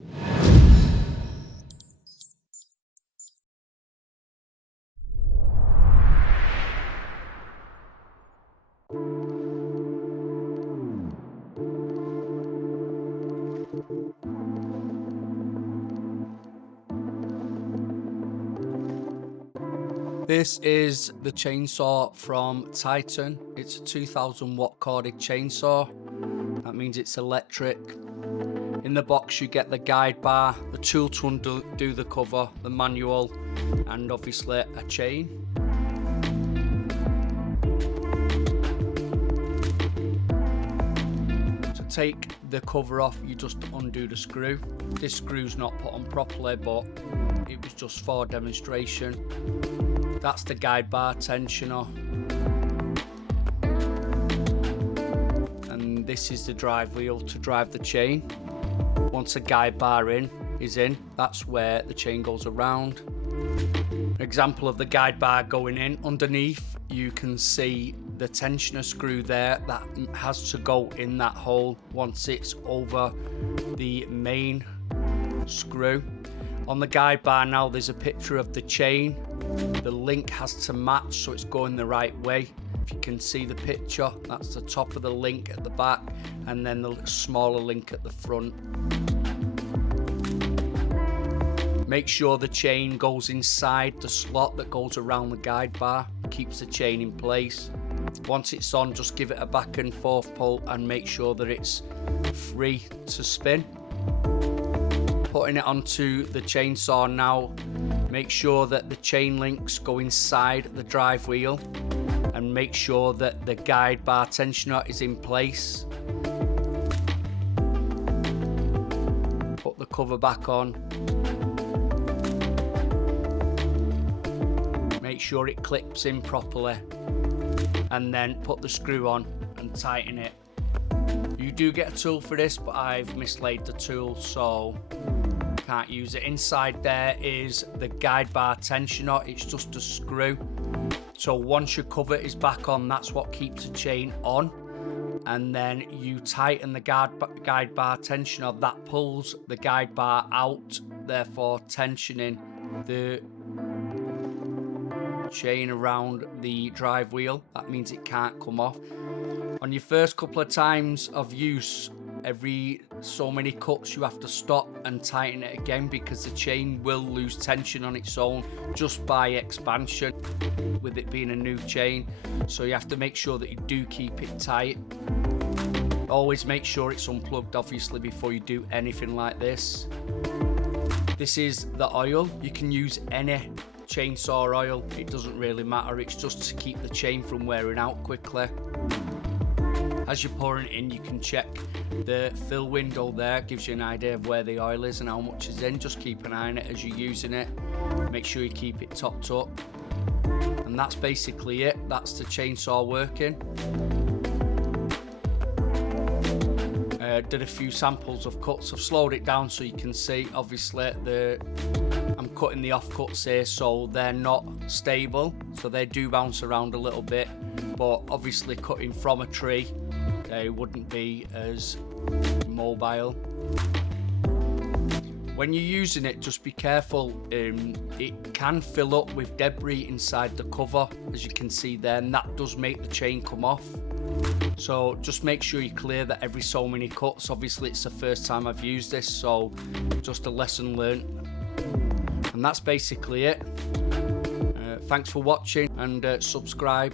This is the chainsaw from Titan. It's a 2000 watt corded chainsaw. That means it's electric. In the box you get the guide bar, the tool to undo the cover, the manual, and obviously a chain. To take the cover off, you just undo the screw. This screw's not put on properly, but it was just for demonstration. That's the guide bar tensioner. And this is the drive wheel to drive the chain. Once the guide bar is in, that's where the chain goes around. An example of the guide bar going in, underneath you can see the tensioner screw there that has to go in that hole once it's over the main screw. On the guide bar now there's a picture of the chain. The link has to match so it's going the right way. If you can see the picture, that's the top of the link at the back and then the smaller link at the front. Make sure the chain goes inside the slot that goes around the guide bar, keeps the chain in place. Once it's on, just give it a back and forth pull and make sure that it's free to spin. Putting it onto the chainsaw now, make sure that the chain links go inside the drive wheel and make sure that the guide bar tensioner is in place. Put the cover back on. Make sure it clips in properly and then put the screw on and tighten it. You do get a tool for this, but I've mislaid the tool so can't use it. Inside there is the guide bar tensioner. It's just a screw. So once your cover is back on, that's what keeps the chain on. And then you tighten the guide bar tensioner. That pulls the guide bar out, therefore tensioning the chain around the drive wheel. That means it can't come off. On your first couple of times of use, every so many cuts you have to stop and tighten it again because the chain will lose tension on its own just by expansion with it being a new chain. So you have to make sure that you do keep it tight. Always make sure it's unplugged obviously before you do anything like this. This is the oil. You can use any chainsaw oil, it doesn't really matter, it's just to keep the chain from wearing out quickly. As you're pouring it in, you can check the fill window there, gives you an idea of where the oil is and how much is in. Just keep an eye on it as you're using it, make sure you keep it topped up, and that's basically it. That's the chainsaw working. Did a few samples of cuts. I've slowed it down so you can see. Obviously I'm cutting the offcuts here so they're not stable, so they do bounce around a little bit, but obviously cutting from a tree they wouldn't be as mobile. When you're using it, just be careful. It can fill up with debris inside the cover, as you can see there, and that does make the chain come off. So just make sure you clear that every so many cuts. Obviously it's the first time I've used this, so just a lesson learned. And that's basically it. Thanks for watching and subscribe.